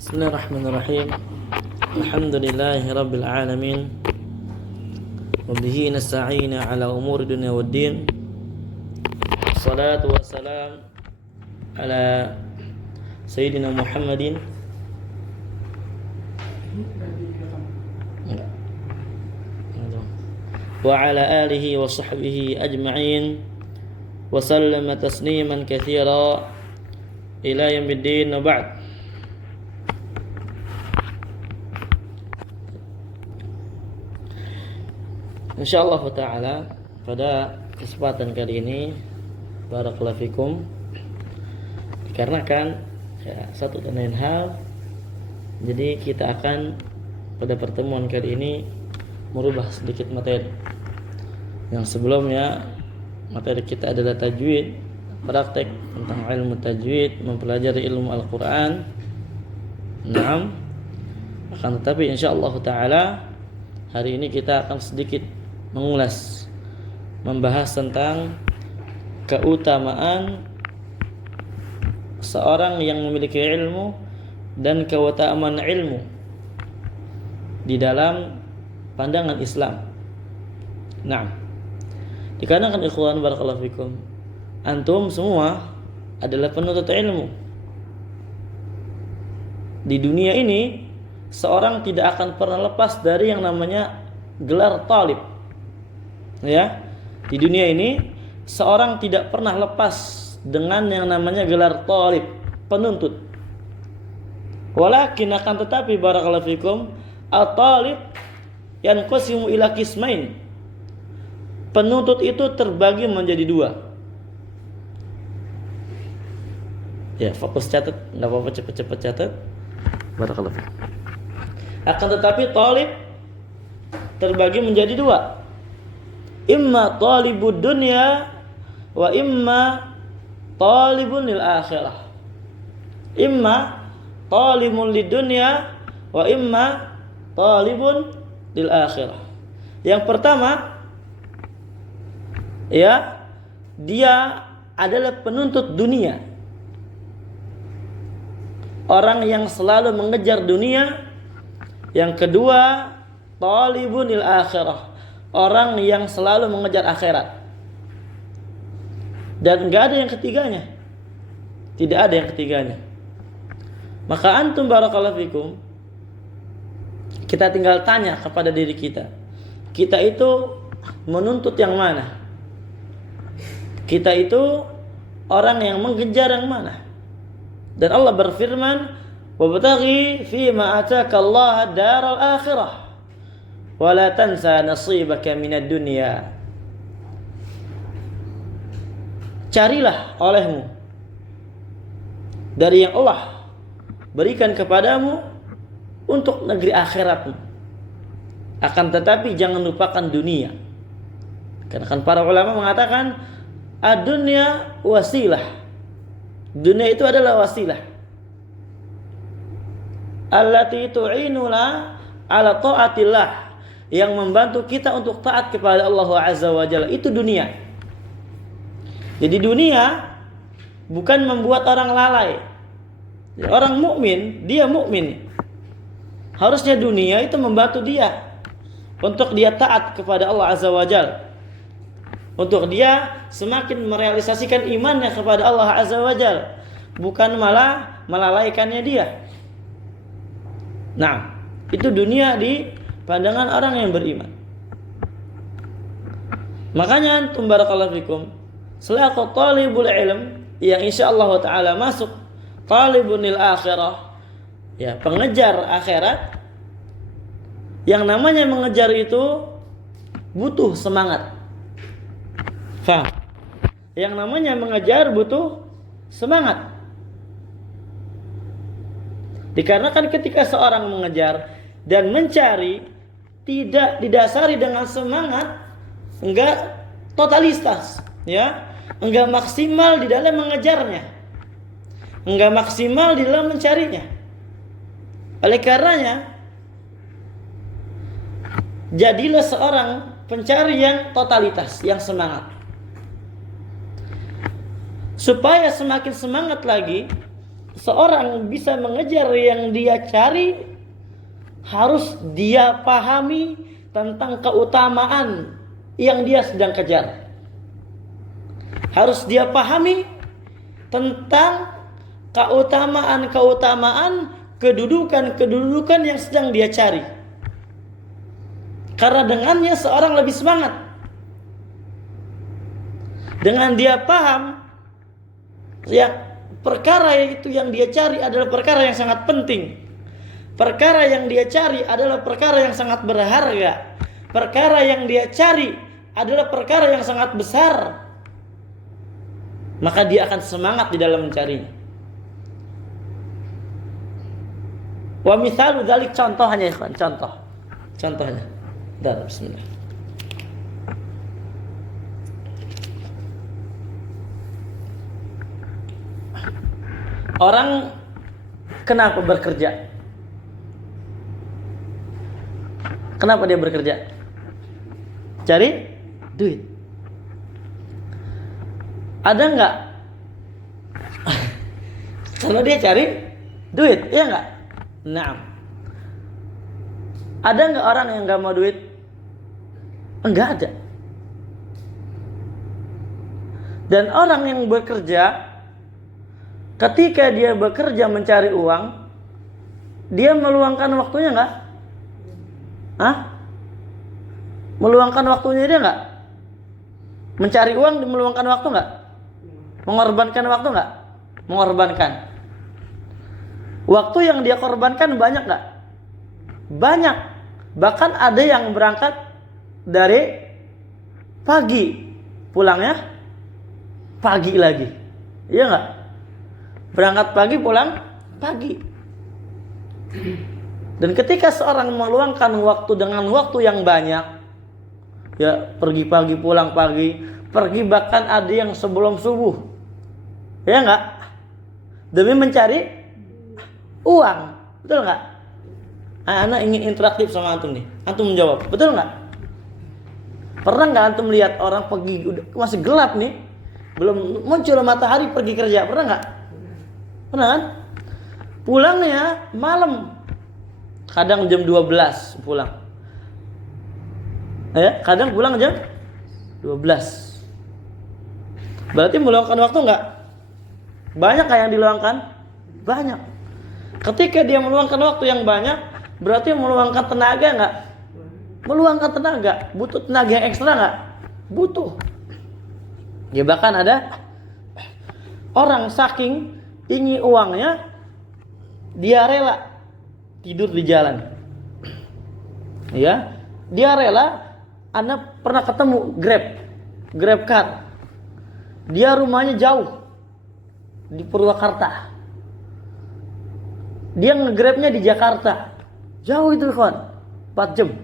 Bismillahirrahmanirrahim. Alhamdulillahi rabbil alamin. Wa bihi nasta'inu ala umuri dunya waddin. Salatu wassalam ala Sayyidina Muhammadin wa ala alihi wa sahbihi ajma'in wa sallama tasliman katsira ila yaumiddin wa ba'd. Insyaallah ta'ala pada kesempatan kali ini barakallahu fikum, dikarenakan satu dan lain hal, jadi kita akan pada pertemuan kali ini merubah sedikit materi. Yang sebelumnya materi kita adalah tajwid, praktek tentang ilmu tajwid, mempelajari ilmu Al-Qur'an. Naam. Akan tetapi insyaallah ta'ala hari ini kita akan sedikit mengulas, membahas tentang keutamaan seorang yang memiliki ilmu dan keutamaan ilmu di dalam pandangan Islam. Nah, dikarenakan ikhwan barakallahu fikum, antum semua adalah penuntut ilmu. Di dunia ini seorang tidak akan pernah lepas dari yang namanya gelar talib. Ya, di dunia ini seorang tidak pernah lepas dengan yang namanya gelar talib, penuntut. Walakin akan tetapi barakallahu fikum, at-talib yanqasimu ila qismain. Penuntut itu terbagi menjadi dua. Ya, fokus catat, enggak apa-apa, cepet-cepet catat. Barakallahu fikum. Akan tetapi talib terbagi menjadi dua. Imma talibud dunya wa imma talibun lil akhirah. Imma talibun lid dunya wa imma talibun lil akhirah. Yang pertama, ya, dia adalah penuntut dunia. Orang yang selalu mengejar dunia. Yang kedua, talibun lil akhirah. Orang yang selalu mengejar akhirat. Dan enggak ada yang ketiganya. Tidak ada yang ketiganya. Maka antum barakallahu fikum, kita tinggal tanya kepada diri kita. Kita itu menuntut yang mana? Kita itu orang yang mengejar yang mana? Dan Allah berfirman, "Wabtaghi fima ataka Allah daral akhirah. Wala tansa nasibaka minad dunya." Carilah olehmu dari yang Allah berikan kepadamu untuk negeri akhiratmu. Akan tetapi jangan lupakan dunia. Karena kan para ulama mengatakan ad-dunya wasilah. Dunia itu adalah wasilah. Allati tu'inuna ala ta'atillah, yang membantu kita untuk taat kepada Allah Azza wa Jalla. Itu dunia. Jadi dunia bukan membuat orang lalai. Orang mukmin, dia mukmin, harusnya dunia itu membantu dia untuk dia taat kepada Allah Azza wa Jalla, untuk dia semakin merealisasikan imannya kepada Allah Azza wa Jalla, bukan malah melalaikannya dia. Nah, itu dunia di pandangan orang yang beriman. Makanya antum barakallahu fikum, selaku talibul ilm yang insyaallah taala masuk talibun lil akhirah, ya, pengejar akhirat. Yang namanya mengejar itu butuh semangat. Faham? Yang namanya mengejar butuh semangat. Dikarenakan ketika seorang mengejar dan mencari tidak didasari dengan semangat, enggak totalitas, ya, enggak maksimal di dalam mengejarnya, enggak maksimal di dalam mencarinya. Oleh karenanya, jadilah seorang pencari yang totalitas, yang semangat. Supaya semakin semangat lagi, seorang bisa mengejar yang dia cari, harus dia pahami tentang keutamaan yang dia sedang kejar. Harus dia pahami tentang keutamaan-keutamaan, kedudukan-kedudukan yang sedang dia cari. Karena dengannya seorang lebih semangat. Dengan dia paham, ya, perkara itu yang dia cari adalah perkara yang sangat penting. Perkara yang dia cari adalah perkara yang sangat berharga. Perkara yang dia cari adalah perkara yang sangat besar. Maka dia akan semangat di dalam mencarinya. Wa mithalu dzalik, contohnya ya kan, contohnya. Bismillah. Orang kenapa bekerja? Kenapa dia bekerja? Cari duit. Ada enggak? Karena dia cari duit, iya enggak? Naam. Ada enggak orang yang enggak mau duit? Enggak ada. Dan orang yang bekerja, ketika dia bekerja mencari uang, dia meluangkan waktunya enggak? Meluangkan waktunya dia enggak? Mencari uang meluangkan waktu enggak? Mengorbankan waktu enggak? Mengorbankan. Waktu yang dia korbankan banyak enggak? Banyak. Bahkan ada yang berangkat dari pagi, pulangnya pagi lagi. Iya enggak? Berangkat pagi, pulang pagi. Dan ketika seorang meluangkan waktu dengan waktu yang banyak, ya, pergi pagi, pulang pagi, pergi bahkan ada yang sebelum subuh, ya enggak? Demi mencari uang, betul enggak? Anak ingin interaktif sama antum nih, antum menjawab, betul enggak? Pernah enggak antum lihat orang pergi, masih gelap nih, belum muncul matahari, pergi kerja, pernah enggak? Pernah kan? Pulangnya malam, kadang jam 12 pulang. Ya, kadang pulang jam 12. Berarti meluangkan waktu enggak? Banyak kayak yang diluangkan? Banyak. Ketika dia meluangkan waktu yang banyak, berarti meluangkan tenaga enggak? Meluangkan tenaga. Butuh tenaga yang ekstra enggak? Butuh. Ya, bahkan ada orang saking tinggi uangnya, dia rela tidur di jalan. Ya, dia rela. Anda pernah ketemu Grab car. Dia rumahnya jauh di Purwakarta. Dia nge-Grabnya di Jakarta. Jauh itu kawan, 4 jam.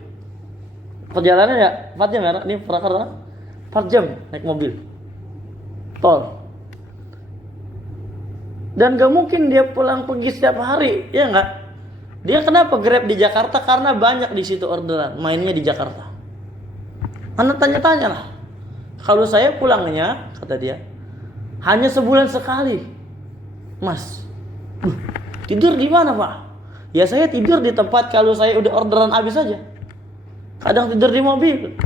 Perjalanan ya 4 jam ya, ini Purwakarta 4 jam naik mobil tol. Dan gak mungkin dia pulang pergi setiap hari, ya enggak? Dia kenapa Grab di Jakarta? Karena banyak di situ orderan, mainnya di Jakarta. Anda tanya-tanya lah. Kalau saya pulangnya, kata dia, hanya sebulan sekali. Mas, tidur di mana Pak? Ya saya tidur di tempat kalau saya udah orderan habis saja. Kadang tidur di mobil,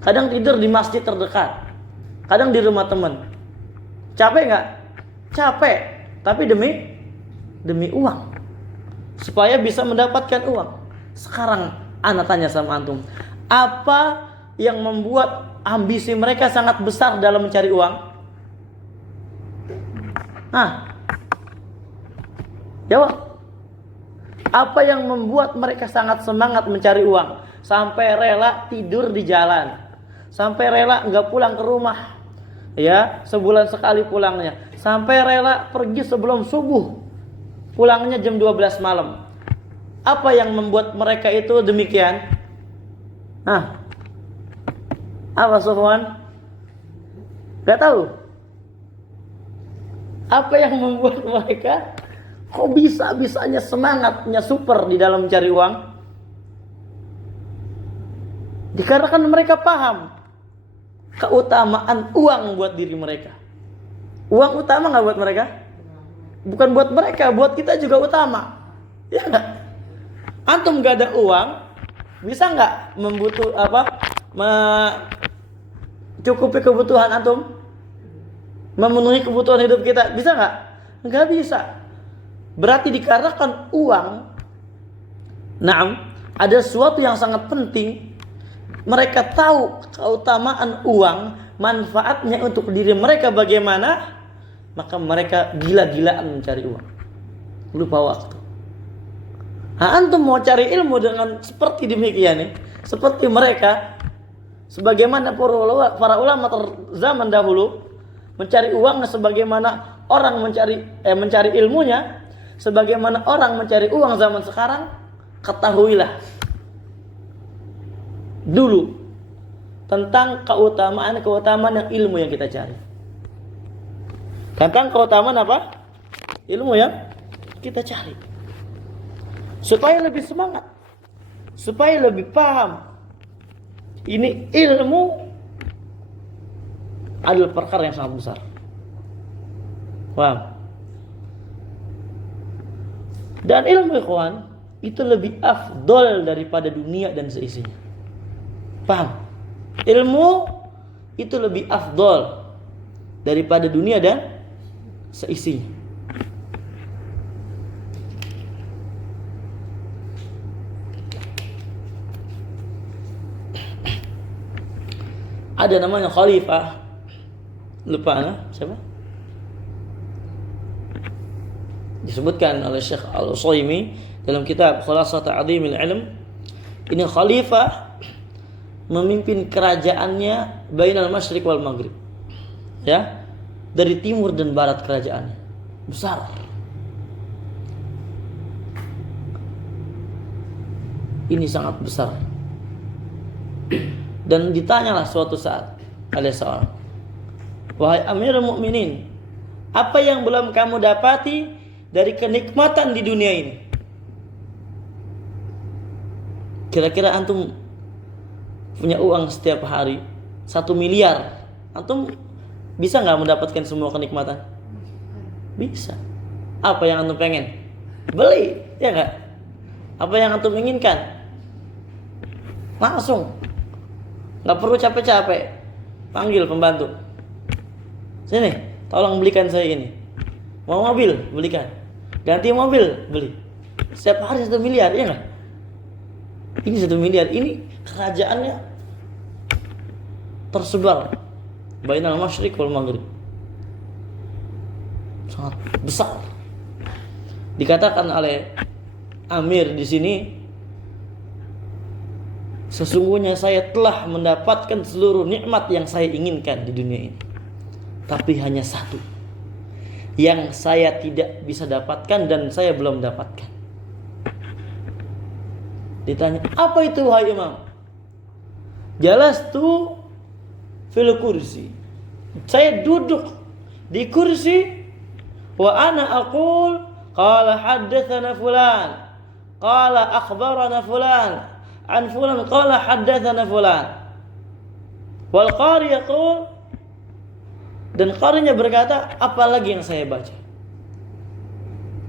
kadang tidur di masjid terdekat, kadang di rumah teman. Capek nggak? Capek, tapi demi uang, supaya bisa mendapatkan uang. Sekarang ana tanya sama antum, apa yang membuat ambisi mereka sangat besar dalam mencari uang? Jawab. Apa yang membuat mereka sangat semangat mencari uang, sampai rela tidur di jalan, sampai rela nggak pulang ke rumah, ya, sebulan sekali pulangnya, sampai rela pergi sebelum subuh, pulangnya jam 12 malam. Apa yang membuat mereka itu demikian? Apa Sofwan? Gak tahu. Apa yang membuat mereka kok bisa-bisanya semangatnya super di dalam mencari uang? Dikarenakan mereka paham keutamaan uang buat diri mereka. Uang utama gak buat mereka? bukan buat mereka, buat kita juga utama. Ya enggak? Antum gak ada uang, bisa nggak mencukupi kebutuhan antum? Memenuhi kebutuhan hidup kita, bisa nggak? Nggak bisa. Berarti dikarenakan uang, ada sesuatu yang sangat penting. Mereka tahu keutamaan uang, manfaatnya untuk diri mereka bagaimana, maka mereka gila-gilaan mencari uang, lupa waktu. Antum mau cari ilmu dengan seperti demikian nih, seperti mereka, sebagaimana para ulama zaman dahulu mencari uang, sebagaimana orang mencari ilmunya, sebagaimana orang mencari uang zaman sekarang. Ketahuilah dulu tentang keutamaan yang ilmu yang kita cari. Tentang keutamaan apa? Ilmu yang kita cari. Supaya lebih semangat, supaya lebih paham. Ini ilmu adalah perkara yang sangat besar. Paham? Dan ilmu ikhwan itu lebih afdol daripada dunia dan seisinya. Paham? Ilmu itu lebih afdol daripada dunia dan seisinya. Ada namanya khalifah, lupa siapa? Disebutkan oleh Syekh Al-Utsaimin dalam kitab Khulasat Ta'dhimil Ilm. Ini khalifah memimpin kerajaannya bainal masyriq wal maghrib. Ya, dari timur dan barat kerajaannya. Besar. Ini sangat besar. Dan ditanyalah suatu saat oleh seorang, wahai Amirul Mukminin, apa yang belum kamu dapati dari kenikmatan di dunia ini? Kira-kira antum punya uang setiap hari 1 miliar, antum bisa nggak mendapatkan semua kenikmatan? Bisa. Apa yang antum pengen? Beli, ya nggak? Apa yang antum inginkan? Langsung. Nggak perlu capek-capek. Panggil pembantu. Sini, tolong belikan saya ini. Mau mobil, belikan. Ganti mobil, beli. Setiap hari 1 miliar, ya nggak? Ini 1 miliar, ini kerajaannya tersebar bainal masyriq wal maghrib. Sangat besar. Dikatakan oleh Amir di sini, sesungguhnya saya telah mendapatkan seluruh nikmat yang saya inginkan di dunia ini, tapi hanya satu yang saya tidak bisa dapatkan dan saya belum dapatkan. Ditanya, apa itu wahai Imam? Jalastu fil kursi. Saya duduk di kursi, wa ana aqul qala haddatsana fulan, qala akhbarana fulan, an fulan qala haddatsana fulan. Wal qari yaqul, dan qarinya berkata, apalagi yang saya baca.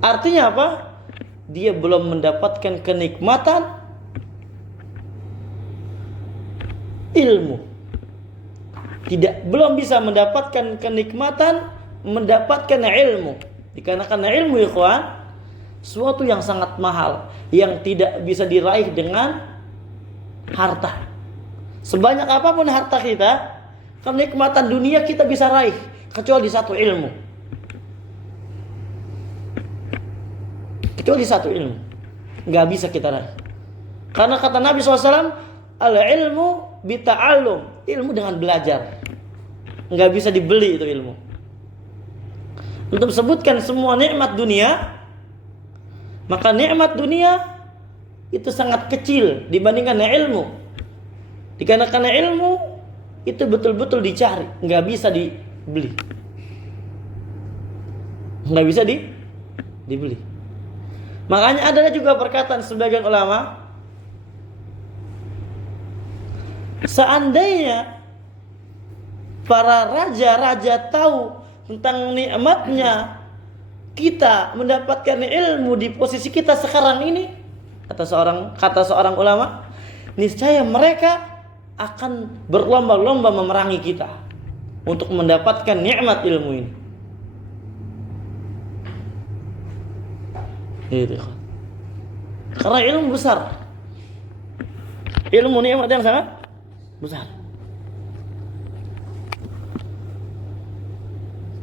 Artinya apa? Dia belum mendapatkan kenikmatan ilmu. Belum bisa mendapatkan kenikmatan mendapatkan ilmu. Dikarenakan ilmu ikhwan suatu yang sangat mahal yang tidak bisa diraih dengan harta. Sebanyak apapun harta kita, kenikmatan dunia kita bisa raih kecuali satu ilmu. Kecuali satu ilmu, nggak bisa kita raih. Karena kata Nabi SAW, al-ilmu bita'allum, ilmu dengan belajar. Nggak bisa dibeli itu ilmu. Untuk sebutkan semua nikmat dunia, maka nikmat dunia itu sangat kecil dibandingkan ilmu. Dikarenakan ilmu itu betul-betul dicari, nggak bisa dibeli. Nggak bisa dibeli. Makanya ada juga perkataan sebagian ulama, seandainya para raja-raja tahu tentang nikmatnya kita mendapatkan ilmu di posisi kita sekarang ini, kata seorang ulama, niscaya mereka akan berlomba-lomba memerangi kita untuk mendapatkan nikmat ilmu ini. Itu. Karena ilmu besar. Ilmu nikmat yang sangat besar.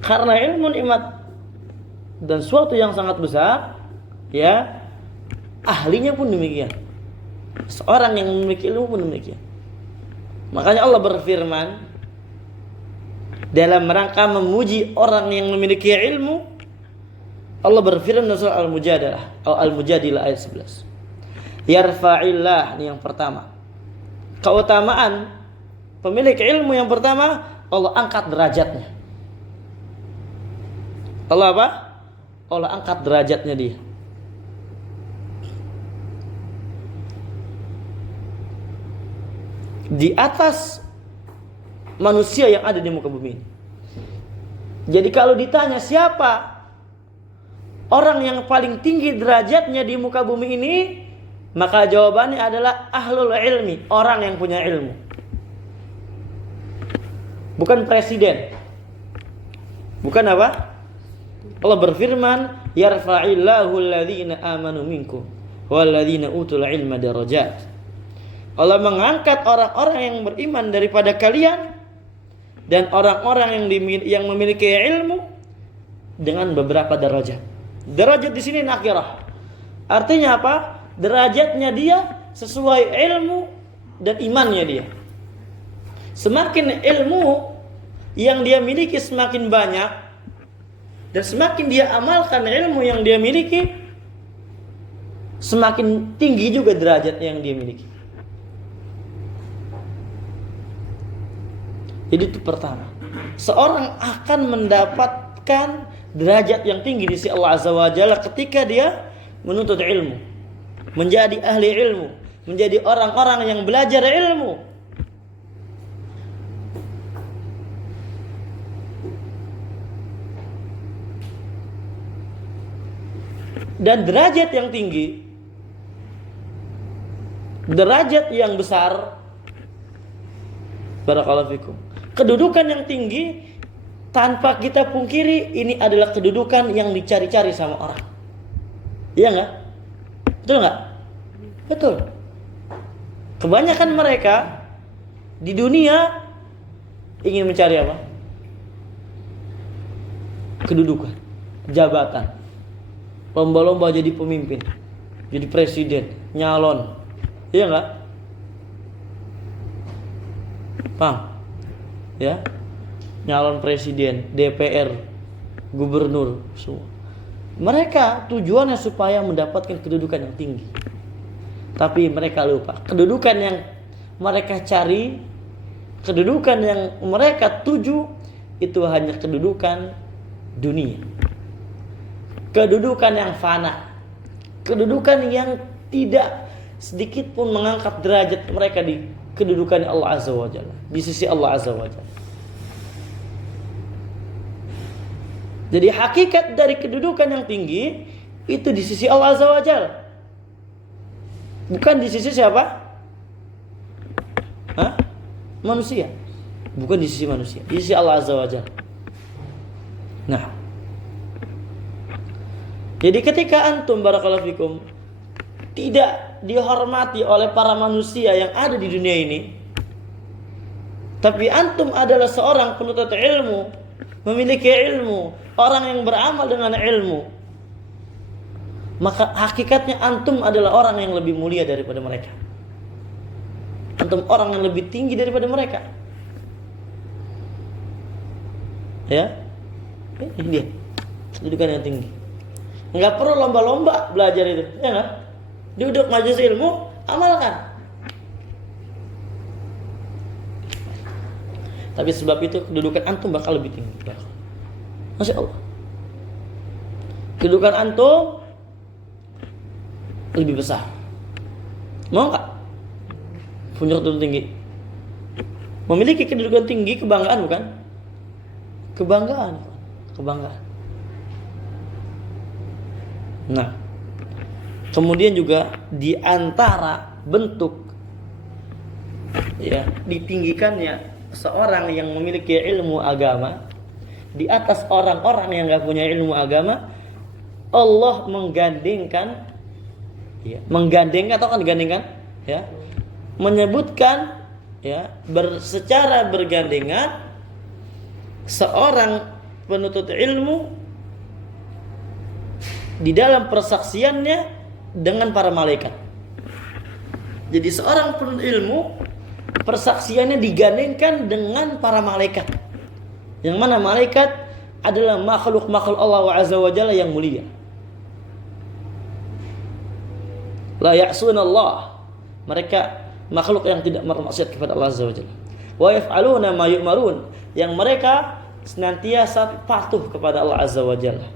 Karena ilmu nikmat dan suatu yang sangat besar, ya, ahlinya pun demikian. Seorang yang memiliki ilmu pun demikian. Makanya Allah berfirman dalam rangka memuji orang yang memiliki ilmu. Allah berfirman dalam surah Al-Mujadilah atau Al-Mujadilah ayat 11. Yarfa'illah, ini yang pertama. Keutamaan pemilik ilmu yang pertama, Allah angkat derajatnya. Allah apa? Allah angkat derajatnya dia. Di atas manusia yang ada di muka bumi ini. Jadi kalau ditanya siapa orang yang paling tinggi derajatnya di muka bumi ini, maka jawabannya adalah ahlul ilmi, orang yang punya ilmu. Bukan presiden. Bukan apa? Allah berfirman, yarfa'illahu alladhina amanu minkum walladhina utul ilma darajat. Allah mengangkat orang-orang yang beriman daripada kalian dan orang-orang yang memiliki ilmu dengan beberapa derajat. Derajat di sini nakirah. Artinya apa? Derajatnya dia sesuai ilmu dan imannya dia. Semakin ilmu yang dia miliki semakin banyak, dan semakin dia amalkan ilmu yang dia miliki, semakin tinggi juga derajat yang dia miliki. Jadi itu pertama, seorang akan mendapatkan derajat yang tinggi di sisi Allah Azza wa Jalla ketika dia menuntut ilmu, menjadi ahli ilmu, menjadi orang-orang yang belajar ilmu. Dan derajat yang tinggi, derajat yang besar, barakallahu fikum, kedudukan yang tinggi, tanpa kita pungkiri ini adalah kedudukan yang dicari-cari sama orang. Iya enggak? Betul enggak? Betul. Kebanyakan mereka di dunia ingin mencari apa? Kedudukan, jabatan. Lomba-lomba jadi pemimpin, jadi presiden, nyalon. Iya enggak? Paham? Ya? Nyalon presiden, DPR, gubernur, semua. Mereka tujuannya supaya mendapatkan kedudukan yang tinggi. Tapi mereka lupa, kedudukan yang mereka cari, kedudukan yang mereka tuju itu hanya kedudukan dunia. Kedudukan yang fana, kedudukan yang tidak sedikit pun mengangkat derajat mereka di kedudukan Allah Azza wa Jalla, di sisi Allah Azza wa Jalla. Jadi hakikat dari kedudukan yang tinggi itu di sisi Allah Azza wa Jalla, bukan di sisi siapa? Manusia. Bukan di sisi manusia, di sisi Allah Azza wa Jalla. Nah, jadi ketika antum barakallahu fikum tidak dihormati oleh para manusia yang ada di dunia ini, tapi antum adalah seorang penuntut ilmu, memiliki ilmu, orang yang beramal dengan ilmu, maka hakikatnya antum adalah orang yang lebih mulia daripada mereka. Antum orang yang lebih tinggi daripada mereka. Ya, ini dia kedudukan yang tinggi. Enggak perlu lomba-lomba belajar itu, ya enggak? Duduk majelis ilmu, amalkan. Tapi sebab itu kedudukan antum bakal lebih tinggi. Masya Allah. Kedudukan antum lebih besar. Mau enggak? Punya kedudukan tinggi. Memiliki kedudukan tinggi, kebanggaan bukan? Kebanggaan. Nah, kemudian juga di antara bentuk ya ditinggikannya seorang yang memiliki ilmu agama di atas orang-orang yang enggak punya ilmu agama, Allah menggandengkan ya, menggandengkan atau kan digandengkan ya, menyebutkan ya secara bergandengan seorang penuntut ilmu di dalam persaksiannya dengan para malaikat. Jadi seorang penuntut ilmu persaksiannya digandengkan dengan para malaikat. Yang mana malaikat adalah makhluk-makhluk Allah Azza wa Jalla yang mulia. La ya'sunallah. Mereka makhluk yang tidak bermaksiat kepada Allah Azza wa Jalla. Wa yaf'aluna ma yu'marun. Yang mereka senantiasa patuh kepada Allah Azza wa Jalla.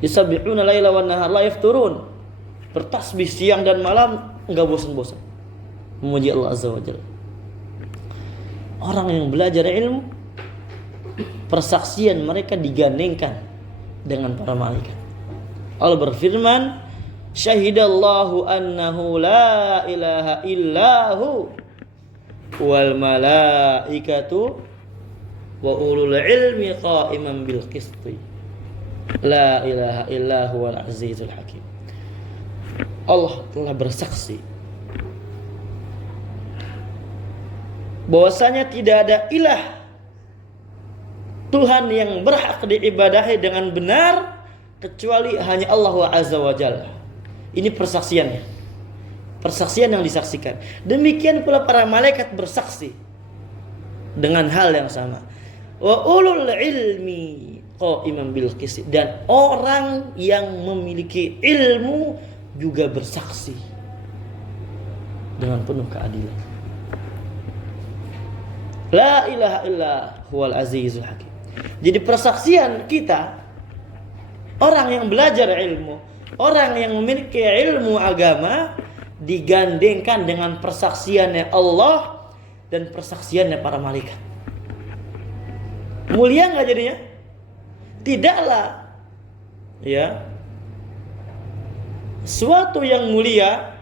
Yusabbihuna laila wan nahar la yafturun. Bertasbih siang dan malam enggak bosan-bosan memuji Allah Azza wa Jalla. Orang yang belajar ilmu, persaksian mereka digandengkan dengan para malaikat. Allah berfirman, syahidallahu annahu la ilaha illahu wal malaikatu wa ulul ilmi qa'iman bil qisti. La ilaha illahu wal azizul hakim. Allah telah bersaksi bahwasanya tidak ada ilah Tuhan yang berhak diibadahi dengan benar kecuali hanya Allah Azza wa Jalla. Ini persaksiannya. Persaksian yang disaksikan. Demikian pula para malaikat bersaksi dengan hal yang sama. Wa ulul ilmi qa'iman bil qisti, dan orang yang memiliki ilmu juga bersaksi dengan penuh keadilan. La ilaha illa huwal azizul hakim. Jadi persaksian kita, orang yang belajar ilmu, orang yang memiliki ilmu agama, digandengkan dengan persaksiannya Allah dan persaksiannya para malaikat. Mulia nggak jadinya? Tidaklah ya suatu yang mulia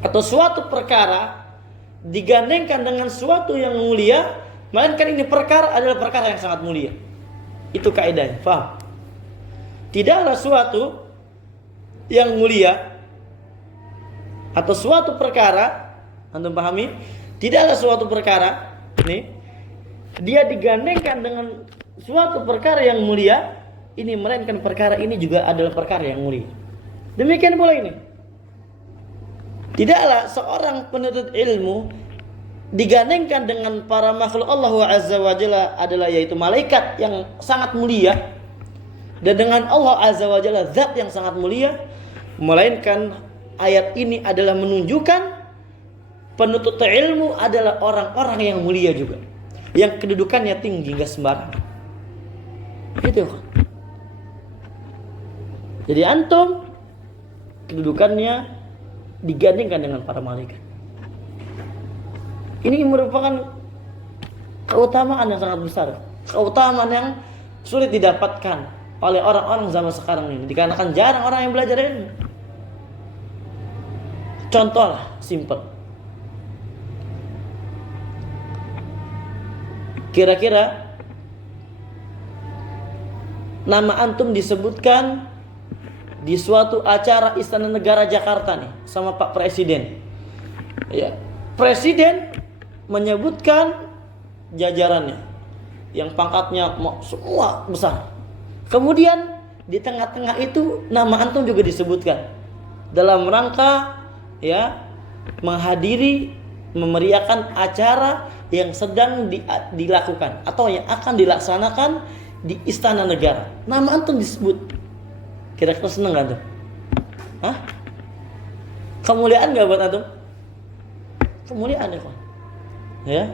atau suatu perkara digandengkan dengan suatu yang mulia, melainkan ini perkara adalah perkara yang sangat mulia. Itu kaidahnya, paham? Tidaklah suatu yang mulia atau suatu perkara, antum pahami? Tidaklah suatu perkara ini dia digandengkan dengan suatu perkara yang mulia, ini melainkan perkara ini juga adalah perkara yang mulia. Demikian pula ini. Tidaklah seorang penuntut ilmu digandengkan dengan para makhluk Allah Azza wa Jalla adalah yaitu malaikat yang sangat mulia, dan dengan Allah Azza wa Jalla zat yang sangat mulia, melainkan ayat ini adalah menunjukkan penuntut ilmu adalah orang-orang yang mulia juga, yang kedudukannya tinggi enggak sembarangan. Gitu kan? Jadi antum kedudukannya digandingkan dengan para malaikat. Ini merupakan keutamaan yang sangat besar, keutamaan yang sulit didapatkan oleh orang-orang zaman sekarang ini, dikarenakan jarang orang yang belajar ilmu. Contoh lah, simple. Kira-kira nama antum disebutkan di suatu acara Istana Negara Jakarta nih sama Pak Presiden. Ya, Presiden menyebutkan jajarannya yang pangkatnya semua besar. Kemudian di tengah-tengah itu nama antum juga disebutkan dalam rangka ya menghadiri memeriahkan acara yang sedang dilakukan atau yang akan dilaksanakan di Istana Negara. Nama antum disebut. Kira-kira seneng gak antum? Hah? Kemuliaan gak buat antum? Kemuliaan ya, ya?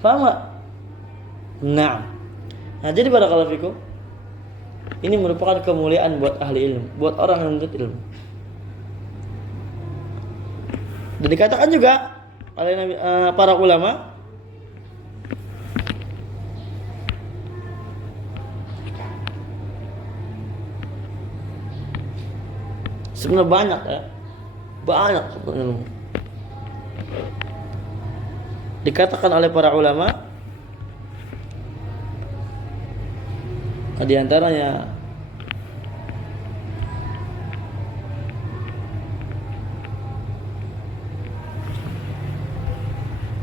Paham gak? Nah, jadi barakallahu fikum, ini merupakan kemuliaan buat ahli ilmu, buat orang yang menuntut ilmu. Dan dikatakan juga oleh para ulama, Sebenarnya banyak ya. Banyak ilmu. Dikatakan oleh para ulama, di antaranya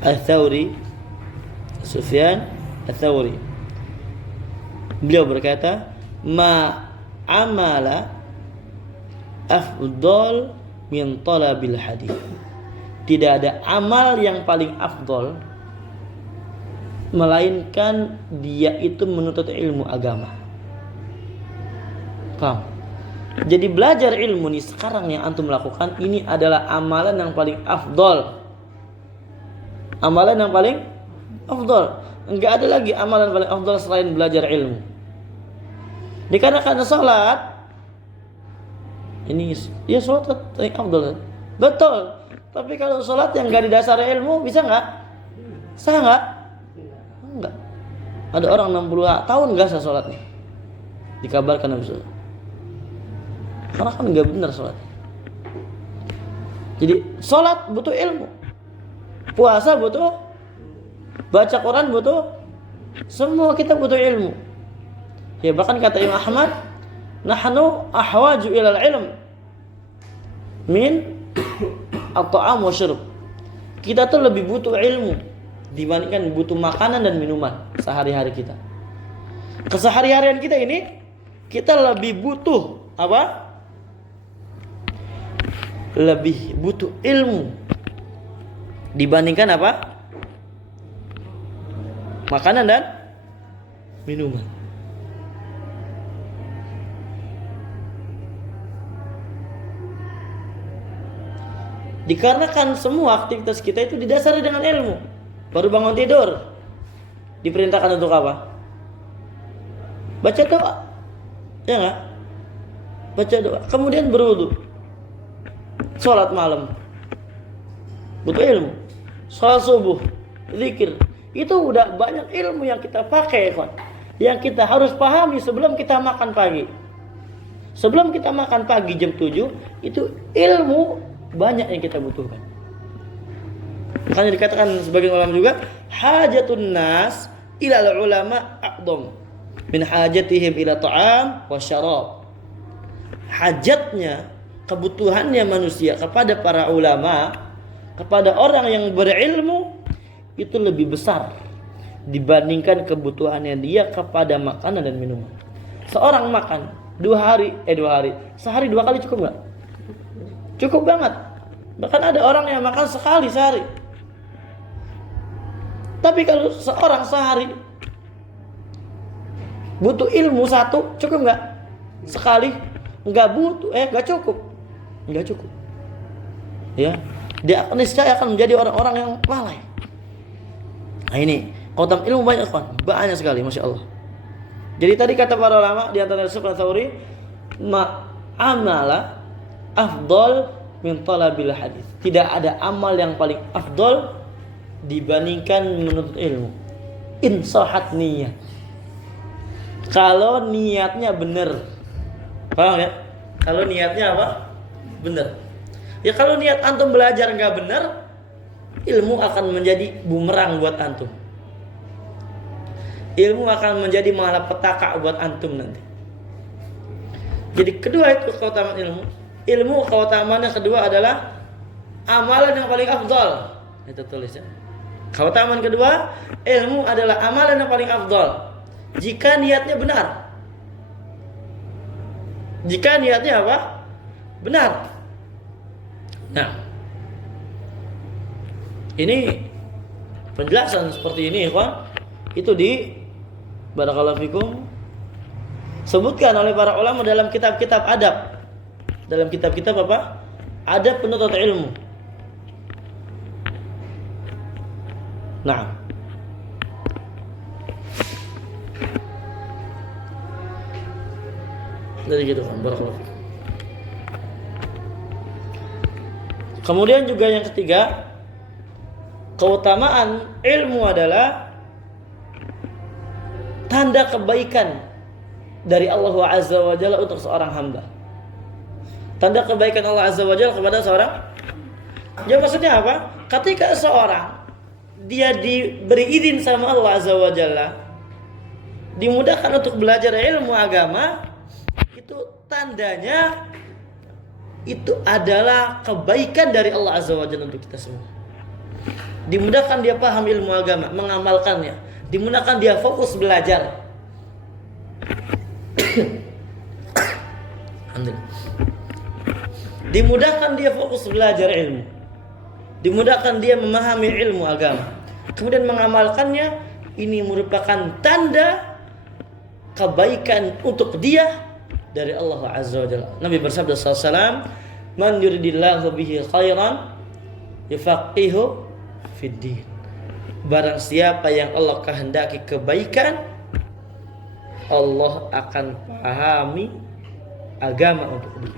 Al-Thawri, Sufyan Al-Thawri, beliau berkata, ma amala afdal min talabil hadis. Tidak ada amal yang paling afdal melainkan dia itu menuntut ilmu agama. Paham? Jadi belajar ilmu nih sekarang yang antum lakukan ini adalah amalan yang paling afdal. Amalan yang paling afdal. Enggak ada lagi amalan paling afdal selain belajar ilmu. Dikarenakan salat ini ya salat paling afdal. Betul. Tapi kalau sholat yang gak didasari ilmu bisa gak? Sah gak? Enggak. Ada orang 60 tahun gak sah sholatnya. Dikabarkan Nabi SAW. Karena kan gak benar sholat. Jadi sholat butuh ilmu. Puasa butuh. Baca Quran butuh. Semua kita butuh ilmu. Ya bahkan kata Imam Ahmad, nahnu ahwaju ilal ilm min at-ta'am wa syurb. Kita tuh lebih butuh ilmu dibandingkan butuh makanan dan minuman sehari-hari kita. Kesehari-harian kita ini kita lebih butuh apa? Lebih butuh ilmu dibandingkan apa? Makanan dan minuman. Dikarenakan semua aktivitas kita itu didasari dengan ilmu. Baru bangun tidur diperintahkan untuk apa? Baca doa. Ya enggak? Baca doa. Kemudian berwudu. Salat malam. Butuh ilmu. Salat subuh, zikir. Itu udah banyak ilmu yang kita pakai, kawan. Yang kita harus pahami sebelum kita makan pagi. Sebelum kita makan pagi jam 7, itu ilmu banyak yang kita butuhkan. Makanya dikatakan sebagian ulama juga, hajatun nas ila ulama a'dham min hajatihim ila ta'am wa syarab. Hajatnya, kebutuhannya manusia kepada para ulama, kepada orang yang berilmu itu lebih besar dibandingkan kebutuhannya dia kepada makanan dan minuman. Seorang makan sehari 2 kali cukup enggak? Cukup banget. Bahkan ada orang yang makan sekali sehari. Tapi kalau seorang sehari butuh ilmu 1, cukup enggak? Sekali enggak butuh, enggak cukup. Enggak cukup. Ya, dia niscaya akan menjadi orang-orang yang lalai. Nah ini, keutamaan ilmu banyak kan? Banyak sekali, Masya Allah. Jadi tadi kata para ulama di antara Sufyan Tsauri, ma'amala afdal min talabil hadis. Tidak ada amal yang paling afdal dibandingkan menuntut ilmu. In sahat niyat. Kalau niatnya benar. Paham ya? Kalau niatnya apa? Benar. Ya kalau niat antum belajar enggak benar, ilmu akan menjadi bumerang buat antum. Ilmu akan menjadi malapetaka buat antum nanti. Jadi kedua itu keutamaan ilmu. Ilmu keutamaannya kedua adalah amalan yang paling afdal. Itu tulis ya. Keutamaan kedua, ilmu adalah amalan yang paling afdal jika niatnya benar. Jika niatnya apa? Benar. Nah, ini penjelasan seperti ini, ikhwan, itu di barakallahu fikum sebutkan oleh para ulama dalam kitab-kitab adab. Dalam kitab-kitab apa? Adab penuntut ilmu. Nah, jadi gitu kan, barakallahu fikum. Kemudian juga yang ketiga, keutamaan ilmu adalah tanda kebaikan dari Allah Azza wa Jalla untuk seorang hamba. Tanda kebaikan Allah Azza wa Jalla kepada seorang. Ya maksudnya apa? Ketika seorang dia diberi izin sama Allah Azza wa Jalla, dimudahkan untuk belajar ilmu agama, itu tandanya itu adalah kebaikan dari Allah Azza wa Jalla untuk kita semua. Dimudahkan dia paham ilmu agama, mengamalkannya, dimudahkan dia fokus belajar. Dimudahkan dia fokus belajar ilmu, dimudahkan dia memahami ilmu agama, kemudian mengamalkannya. Ini merupakan tanda kebaikan untuk dia dari Allah Azza wa Jalla. Nabi bersabda sallallahu alaihi wasallam, "Man yuridillahu bihi khairan yufaqihu fid din." Barang siapa yang Allah kehendaki kebaikan, Allah akan pahami agama untuk dia.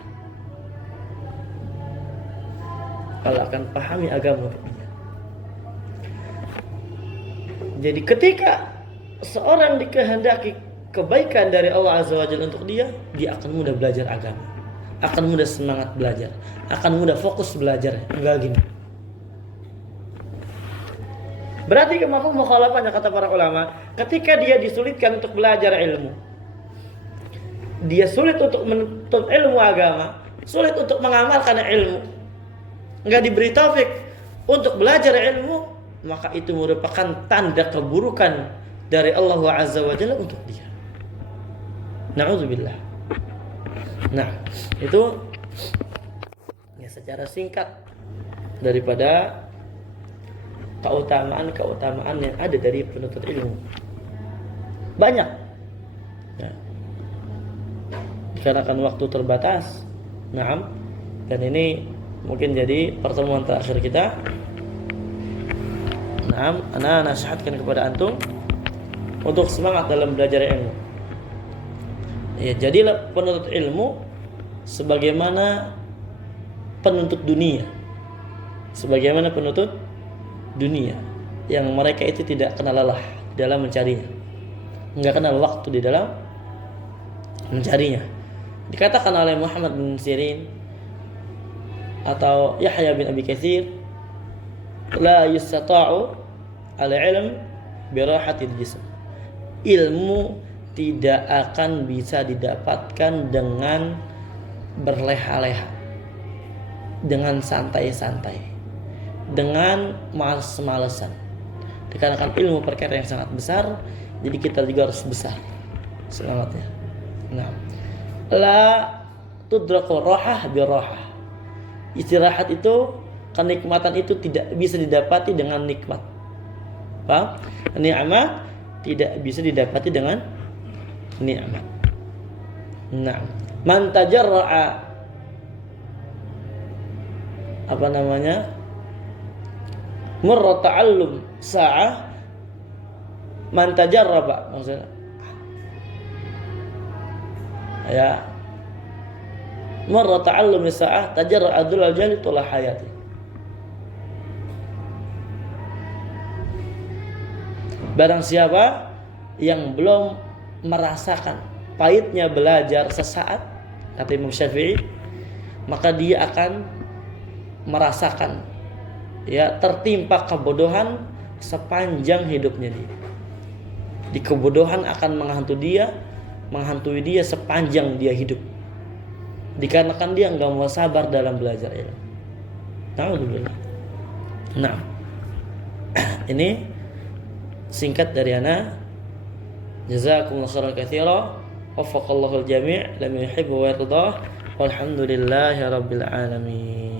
Allah akan pahami agama untuk dia. Jadi ketika seorang dikehendaki kebaikan dari Allah Azza wa Jalla untuk dia, dia akan mudah belajar agama, akan mudah semangat belajar, akan mudah fokus belajar. Enggak gini. Berarti mafhum mukhalafahnya kata para ulama, ketika dia disulitkan untuk belajar ilmu, dia sulit untuk menuntut ilmu agama, sulit untuk mengamalkan ilmu, enggak diberi taufik untuk belajar ilmu, maka itu merupakan tanda keburukan dari Allah Azza wa Jalla untuk dia. Na'udzubillah. Nah, itu ya secara singkat daripada keutamaan yang ada dari penuntut ilmu. Banyak. Ya. Dikarenakan waktu terbatas. Naam. Dan ini mungkin jadi pertemuan terakhir kita. Naam, ana nasihatkan kepada antum untuk semangat dalam belajar ilmu. Ya, jadilah penuntut ilmu sebagaimana penuntut dunia. Sebagaimana penuntut dunia yang mereka itu tidak kenal lelah dalam mencarinya. Enggak kenal waktu di dalam mencarinya. Dikatakan oleh Muhammad bin Sirin atau Yahya bin Abi Katsir, la yustata'u al-ilm bi rahatil jism. Ilmu tidak akan bisa didapatkan dengan berleha-leha, dengan santai-santai, dengan malas-malesan. Dikarenakan ilmu perkara yang sangat besar, jadi kita juga harus besar semangatnya. Nah, la tudrakul rahah bi rahah. Istirahat itu, kenikmatan itu tidak bisa didapati dengan nikmat. Paham? Nikmat tidak bisa didapati dengan nikmat. Nah, man tajarra'a murra ta'allum sa'ah, man tajarraba maksudnya ya, murra ta'allum sa'ah tajarra'a dzul jali tula hayati. Barang siapa yang belum merasakan pahitnya belajar sesaat, kata Imam Syafi'i, maka dia akan merasakan ya tertimpa kebodohan sepanjang hidupnya dia. Di kebodohan akan menghantui dia sepanjang dia hidup. Dikarenakan dia enggak mau sabar dalam belajar ilmu. Alhamdulillah. Nah, ini singkat dari ana. Jazakumullahu khairan katsira. Waffaqallahu al-jami' lama yuhibbu wa yardah. Walhamdulillahi rabbil alamin.